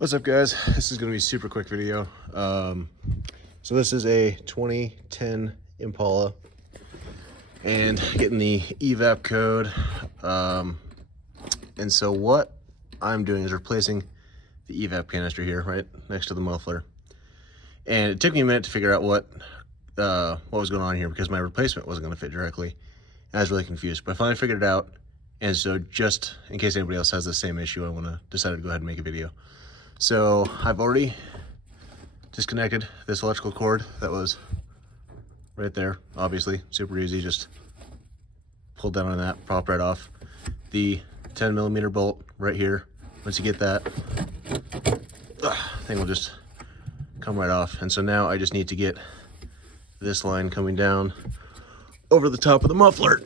What's up, guys? This is going to be a super quick video. So this is a 2010 Impala and getting the evap code. And so what I'm doing is replacing the evap canister here right next to the muffler. And it took me a minute to figure out what was going on here because my replacement wasn't going to fit directly. And I was really confused, but I finally figured it out. And so just in case anybody else has the same issue, I decided to go ahead and make a video. So I've already disconnected this electrical cord that was right there. Obviously, super easy, just pulled down on that, popped right off. The 10mm bolt right here. Once you get that, thing will just come right off. And so now I just need to get this line coming down over the top of the muffler.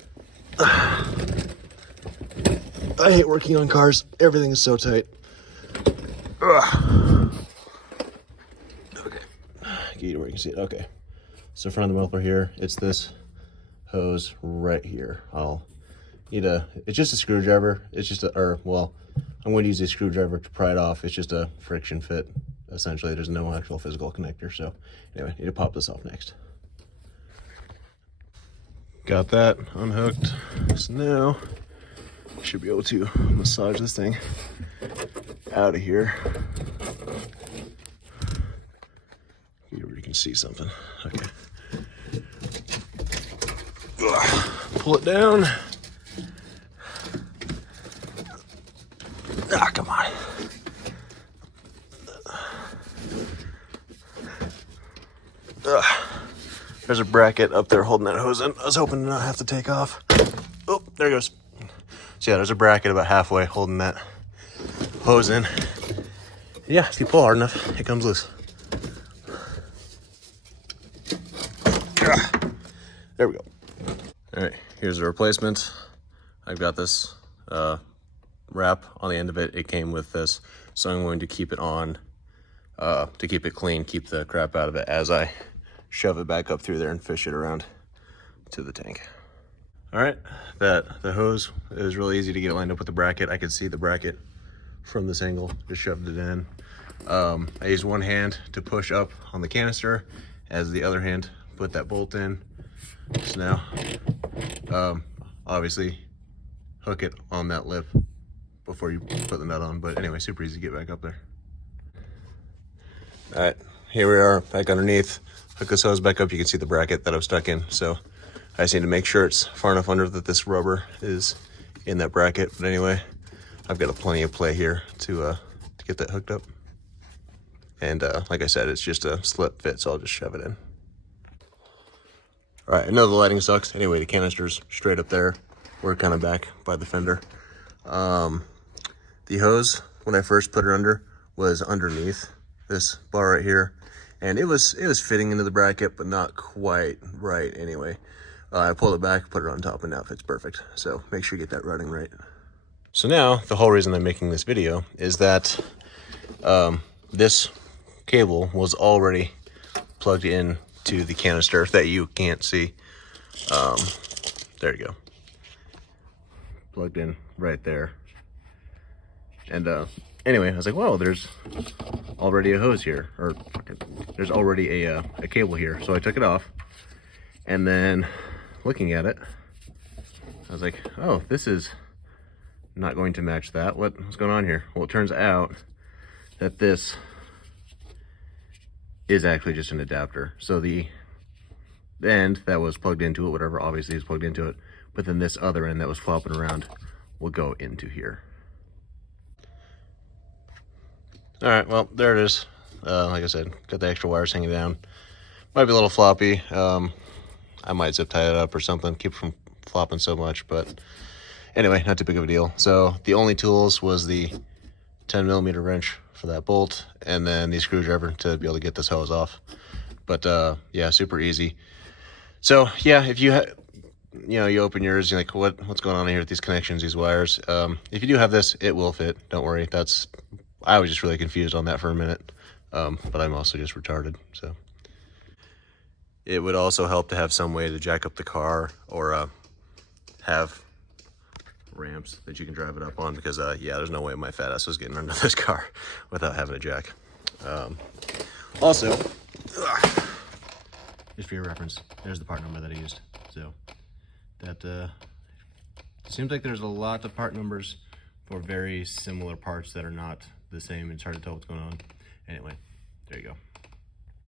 I hate working on cars. Everything is so tight. Okay, get you where you can see it. Okay, so front of the muffler here, it's this hose right here. It's just a screwdriver. It's just I'm going to use a screwdriver to pry it off. It's just a friction fit, essentially. There's no actual physical connector. So anyway, need to pop this off next. Got that unhooked. So now I should be able to massage this thing out of here. Here you can see something. Okay. Pull it down. Ah, come on. There's a bracket up there holding that hose in. I was hoping to not have to take off. Oh, there it goes. So yeah, there's a bracket about halfway holding that hose in. Yeah, if you pull hard enough, it comes loose. There we go. All right, here's the replacement. I've got this wrap on the end of it. It came with this, so I'm going to keep it on to keep it clean, keep the crap out of it as I shove it back up through there and fish it around to the tank. All right, the hose is really easy to get lined up with the bracket. I could see the bracket from this angle, just shoved it in. I used one hand to push up on the canister, as the other hand put that bolt in. So now, obviously, hook it on that lip before you put the nut on. But anyway, super easy to get back up there. All right, here we are back underneath. Hook this hose back up. You can see the bracket that I was stuck in. So I just need to make sure it's far enough under that this rubber is in that bracket. But anyway, I've got plenty of play here to get that hooked up. And like I said, it's just a slip fit, so I'll just shove it in. All right, I know the lighting sucks. Anyway, the canister's straight up there. We're kind of back by the fender. The hose, when I first put it under, was underneath this bar right here. And it was fitting into the bracket, but not quite right anyway. I pulled it back, put it on top, and now it fits perfect. So make sure you get that routing right. So now, the whole reason I'm making this video is that this cable was already plugged in to the canister that you can't see. There you go. Plugged in right there. And anyway, I was like, whoa, there's already a hose here. Or there's already a cable here. So I took it off. And then looking at it, I was like, oh, this is not going to match that. What's going on here? Well, it turns out that this is actually just an adapter. So the end that was plugged into it, whatever obviously is plugged into it, but then this other end that was flopping around will go into here. All right, well, there it is. Like I said, got the extra wires hanging down. Might be a little floppy. I might zip tie it up or something, keep it from flopping so much, but anyway, not too big of a deal. So the only tools was the 10mm wrench for that bolt, and then the screwdriver to be able to get this hose off. But yeah, super easy. So yeah, if you you open yours, you're like, what's going on here with these connections, these wires? If you do have this, it will fit. Don't worry. I was just really confused on that for a minute, but I'm also just retarded. So it would also help to have some way to jack up the car or have ramps that you can drive it up on, because yeah, there's no way my fat ass was getting under this car without having a jack. Also, just for your reference, there's the part number that I used. So that seems like there's a lot of part numbers for very similar parts that are not the same. It's hard to tell what's going on. Anyway, there you go.